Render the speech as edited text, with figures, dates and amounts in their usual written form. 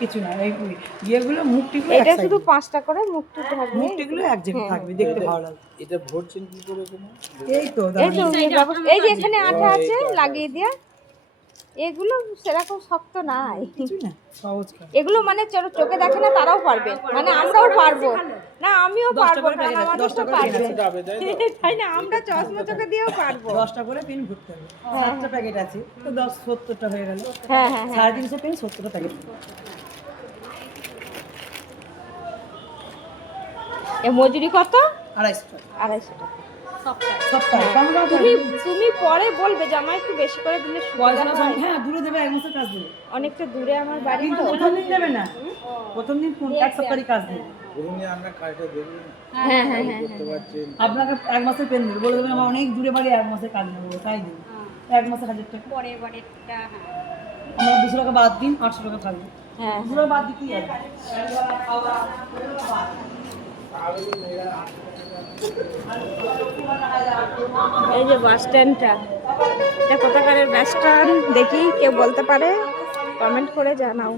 কিছু না, এই ইয়েগুলো মুখটিগুলো এটা শুধু 5টা করে মুখটি থাকবে, মুখটিগুলো এক জায়গায় থাকবে, দেখতে ভালো লাগবে। এটা ভরছেন কি করে কোনো? এই তো এই তো এই যে এখানে আঠা আছে লাগিয়ে দিয়া, এগুলো সেরকম শক্ত নাই, কিছু না, সহজ কাজ। এগুলো মানে চোখে দেখে না তারাও পারবে, মানে আমরাও পারবো না, আমিও পারবো, তাই না, আমরা চশমা চোখে দিয়েও পারবো। 10টা করে পেন ভরতে হবে, 7টা প্যাকেট আছে তো 70টা হয়ে গেল। হ্যাঁ হ্যাঁ 350 পেন 70টা প্যাকেট। এ মজুরি কত? 250 টাকা। 250 টাকা সপ্তাহে কম দাম। তুমি পরে বলবে যে আমার একটু বেশি করে দিলে সুবিধা হয়। হ্যাঁ, দূরে দেবে, 1 মাসের কাজ দেবে। অনেকটা দূরে আমার বাড়ি কিন্তু তো। প্রথম দিন দেবে না, প্রথম দিন 1 সপ্তাহের কাজ দেবে। ধরুন আমরা কাজটা দেখবেন, হ্যাঁ হ্যাঁ করতে পারছেন। আপনাকে 1 মাসের পেন দেবে, বলে দেবেন আমার অনেক দূরে বাড়ি, 1 মাসের কাজ নেবো, তাই দেবে। 1 মাসে 1000 টাকা, পরের বারেরটা। আমরা 200 টাকা বাদ দিন, 800 টাকা থাকবে। হ্যাঁ পুরো বাদ দিতেই হবে। এই যে বাস স্ট্যান্ডটা, এটা কোথাকারের বাস স্ট্যান্ড দেখি কেউ বলতে পারে, কমেন্ট করে জানাও।